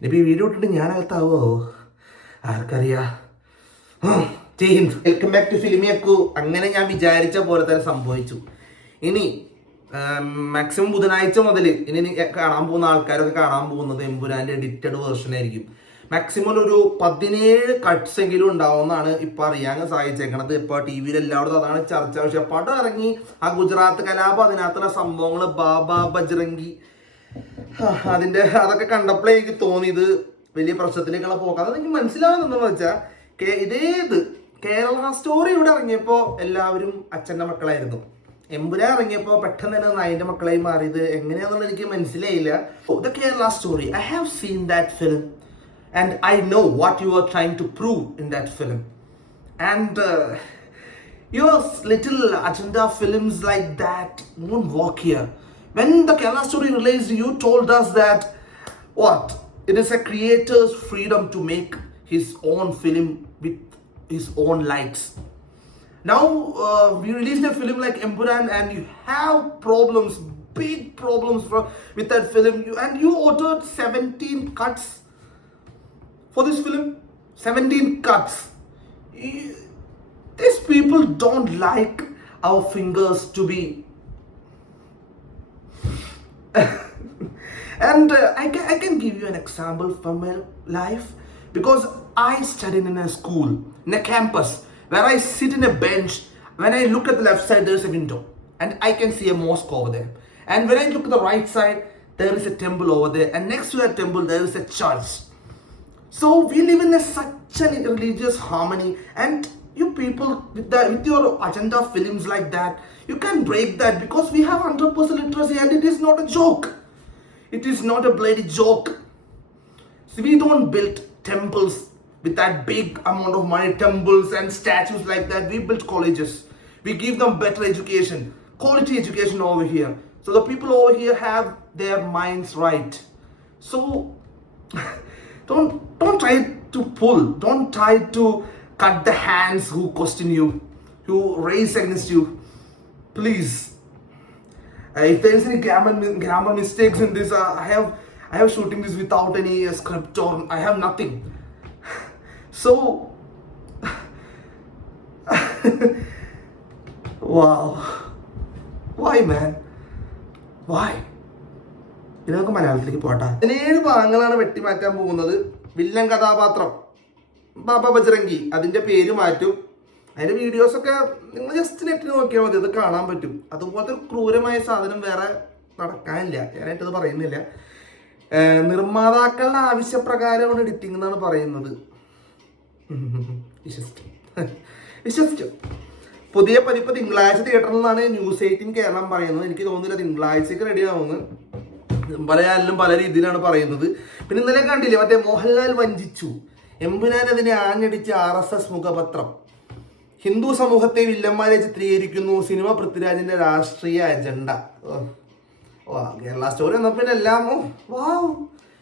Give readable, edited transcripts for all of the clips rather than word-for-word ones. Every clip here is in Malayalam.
ഇനിയിപ്പോൾ ഈ വീഡിയോ ഇട്ടിട്ട് ഞാനകത്താവോ ആർക്കറിയാ. വെൽക്കം ബാക്ക് ടു ഫിലിമിയക്കു. അങ്ങനെ ഞാൻ വിചാരിച്ച പോലെ തന്നെ സംഭവിച്ചു. ഇനി മാക്സിമം ബുധനാഴ്ച മുതൽ ഇനി കാണാൻ പോകുന്ന ആൾക്കാരൊക്കെ കാണാൻ പോകുന്നത് എമ്പുരാന്റെ എഡിറ്റഡ് വേർഷൻ ആയിരിക്കും. മാക്സിമം ഒരു 17 കട്ട്സ് എങ്കിലും ഉണ്ടാവുമെന്നാണ് ഇപ്പൊ അറിയാൻ സാധിച്ചേക്കണത്. ഇപ്പൊ ടി വിയിൽ എല്ലായിടത്തും അതാണ് ചർച്ച. പക്ഷെ പടം ഇറങ്ങി ആ ഗുജറാത്ത് കലാപം അതിനകത്തുള്ള സംഭവങ്ങൾ ബാബ ബജ്രംഗി അതൊക്കെ കണ്ടപ്പോഴേ എനിക്ക് തോന്നി ഇത് വലിയ പ്രശ്നത്തിലേക്കുള്ള പോക്കാം. അത് എനിക്ക് മനസ്സിലാവുന്നെന്ന് വെച്ചാൽ ഇതേത് കേരള സ്റ്റോറി ഇവിടെ ഇറങ്ങിയപ്പോ എല്ലാവരും അച്ഛന്റെ മക്കളായിരുന്നു. എമ്പുരാൻ ഇറങ്ങിയപ്പോ പെട്ടെന്ന് തന്നെ നായിന്റെ മക്കളായി മാറിയത് എങ്ങനെയാണെന്നുള്ളത് എനിക്ക് മനസ്സിലായില്ല. The Kerala story, I have seen that film and I know what you are trying to prove in that film, and your little agenda films like that won't work here. When the Kerala story released, you told us that what it is a creator's freedom to make his own film with his own lights. Now we released a film like Empuran and you have problems, big problems with that film, and you ordered 17 cuts for this film. 17 cuts. These people don't like our fingers to be and I can give you an example from my life, because I studied in a school, in a campus, where I sit in a bench. When I look at the left side, there is a window and I can see a mosque over there, and when I look at the right side, there is a temple over there, and next to that temple there is a church. So we live in such a religious harmony, and you people with your agenda films like that, you can break that, because we have 100% literacy and it is not a joke. It is not a bloody joke. So we don't build temples with that big amount of money, temples and statues like that. We build colleges. We give them better education, quality education over here. So the people over here have their minds right. So don't try to pull, don't try to cut the hands who question you, who raise against you. Please, if there is any grammar mistakes in this, I have shooting this without any script, or I have nothing. So wow, why man, why? ഇതിനൊക്കെ മലയാളത്തിലേക്ക് പോട്ടെ. 17 ഭാഗങ്ങളാണ് വെട്ടിമാറ്റാൻ പോകുന്നത്. വില്ലൻ കഥാപാത്രം ബാബ ബജ്രംഗി, അതിന്റെ പേര് മാറ്റും. അതിന്റെ വീഡിയോസൊക്കെ നിങ്ങൾ ജസ്റ്റ് നെറ്റിൽ നോക്കിയാൽ മതി, അത് കാണാൻ പറ്റും. അതുപോലത്തെ ക്രൂരമായ സാധനം വേറെ നടക്കാനില്ല. ഞാനായിട്ടത് പറയുന്നില്ല. നിർമ്മാതാക്കളുടെ ആവശ്യപ്രകാരമാണ് എഡിറ്റിംഗ് എന്നാണ് പറയുന്നത്. വിശ്വസിച്ചു. പുതിയ പതിപ്പ് തിങ്കളാഴ്ച തിയേറ്ററിൽ നിന്നാണ് ന്യൂസ് 18 കേരളം പറയുന്നത്. എനിക്ക് തോന്നുന്നില്ല തിങ്കളാഴ്ചക്ക് റെഡി ആവുമെന്ന്. പല ചാനലും പല രീതിയിലാണ് പറയുന്നത്. പിന്നെ ഇന്നലെ കണ്ടില്ലേ, മറ്റേ മോഹൻലാൽ വഞ്ചിച്ചു, എമ്പുരാൻ അതിനെ ആഞ്ഞടിച്ച് RSS മുഖപത്രം. ഹിന്ദു സമൂഹത്തെ വില്ലന്മാരെ ചിത്രീകരിക്കുന്നു, സിനിമ പൃഥ്വിരാജിന്റെ രാഷ്ട്രീയ അജണ്ട. കേരള സ്റ്റോറി എന്നപ്പോൾ എല്ലാം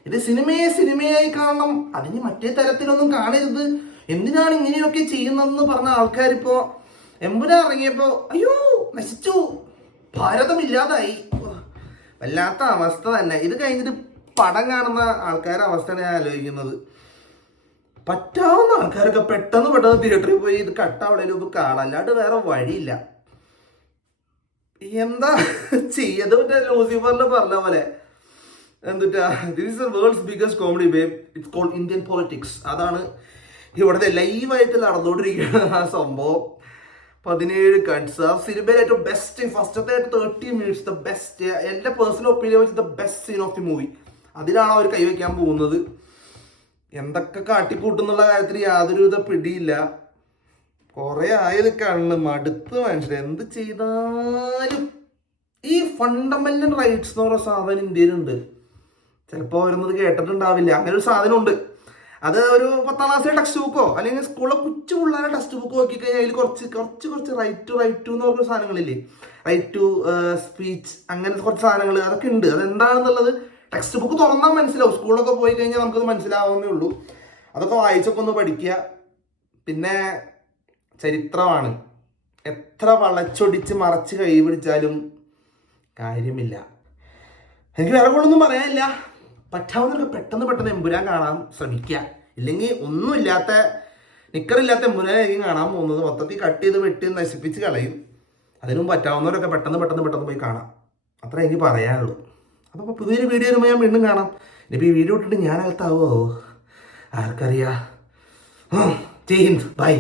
ഇത് സിനിമയായി കാണണം, അതിന് മറ്റേ തരത്തിലൊന്നും കാണരുത്, എന്തിനാണ് ഇങ്ങനെയൊക്കെ ചെയ്യുന്നതെന്ന് പറഞ്ഞ ആൾക്കാരിപ്പോ എമ്പുരാൻ ഇറങ്ങിയപ്പോ അയ്യോ നശിച്ചു, ഭാരതമില്ലാതായി. വല്ലാത്ത അവസ്ഥ തന്നെ. ഇത് കഴിഞ്ഞിട്ട് പടം കാണുന്ന ആൾക്കാരുടെ അവസ്ഥയാണ് ഞാൻ ആലോചിക്കുന്നത്. പറ്റാവുന്ന ആൾക്കാരൊക്കെ പെട്ടെന്ന് തിയേറ്ററിൽ പോയി ഇത് കട്ടവളയിലൊക്കെ കാണാം, അല്ലാണ്ട് വേറെ വഴിയില്ല. എന്താ ചെയ്യത്? മറ്റേ ലൂസിഫറിൽ പറഞ്ഞ പോലെ എന്തുട്ടാ, this is the world's biggest comedy wave, it's called Indian politics. അതാണ് ഇവിടുത്തെ ലൈവായിട്ട് നടന്നുകൊണ്ടിരിക്കുന്ന ആ സംഭവം. 17 കട്ട്സ്. ആ സിനിമയിലെ ഏറ്റവും ബെസ്റ്റ് ഫസ്റ്റത്തെ 30 minutes ദ ബെസ്റ്റ്, എൻ്റെ പേഴ്സണൽ ഒപ്പീനിയൻ വെച്ച് the best scene of the movie. അതിലാണ് അവർ കൈവയ്ക്കാൻ പോകുന്നത്. എന്തൊക്കെ കാട്ടിക്കൂട്ടുന്നുള്ള കാര്യത്തിൽ യാതൊരുവിധ പിടിയില്ല. കുറെ ആയത് കണ്ണ് മടുത്ത് മനുഷ്യർ എന്ത് ചെയ്താലും. ഈ ഫണ്ടമെന്റൽ റൈറ്റ്സ് എന്ന് പറയുന്ന സാധനം ഇന്ത്യയിലുണ്ട്. ചിലപ്പോൾ വരുന്നത് കേട്ടിട്ടുണ്ടാവില്ല. അങ്ങനെ ഒരു സാധനമുണ്ട്. അത് ഒരു 10ാം ക്ലാസ്സിലെ ടെക്സ്റ്റ് ബുക്കോ അല്ലെങ്കിൽ സ്കൂളിലെ കൊച്ചു പിള്ളേരെ ടെക്സ്റ്റ് ബുക്ക് നോക്കിക്കഴിഞ്ഞാൽ അതിൽ കുറച്ച് റൈറ്റ് എന്ന് പറഞ്ഞ സാധനങ്ങളില്ലേ, റൈറ്റ് ടു സ്പീച്ച്, അങ്ങനത്തെ കുറച്ച് സാധനങ്ങൾ അതൊക്കെ ഉണ്ട്. അതെന്താണെന്നുള്ളത് ടെക്സ്റ്റ് ബുക്ക് തുറന്നാൽ മനസ്സിലാവും. സ്കൂളിലൊക്കെ പോയി കഴിഞ്ഞാൽ നമുക്കത് മനസ്സിലാവുന്നേ ഉള്ളൂ. അതൊക്കെ വായിച്ചൊക്കെ ഒന്ന് പഠിക്കുക. പിന്നെ ചരിത്രമാണ്. എത്ര വളച്ചൊടിച്ച് മറച്ച് കൈ പിടിച്ചാലും കാര്യമില്ല. എനിക്ക് വേറെ കൂടുതലൊന്നും പറയാനില്ല. പറ്റാവുന്നവരൊക്കെ പെട്ടെന്ന് എമ്പുരാൻ കാണാൻ ശ്രമിക്കുക. ഇല്ലെങ്കിൽ ഒന്നുമില്ലാത്ത നിക്കറില്ലാത്ത എമ്പുരാനായിരിക്കും കാണാൻ പോകുന്നത്. മൊത്തത്തിൽ കട്ട് ചെയ്ത് വെട്ടി നശിപ്പിച്ച് കളയും. അതിനും പറ്റാവുന്നവരൊക്കെ പെട്ടെന്ന് പോയി കാണാം. അത്ര എനിക്ക് പറയാനുള്ളൂ. അപ്പോൾ പുതിയൊരു വീഡിയോ വരുമ്പോൾ ഞാൻ വീണ്ടും കാണാം. ഇനിയിപ്പോൾ ഈ വീഡിയോ ഇട്ടിട്ട് ഞാനകത്താവോ ആർക്കറിയാം. ജയ് ഹിന്ദ്, ബൈ.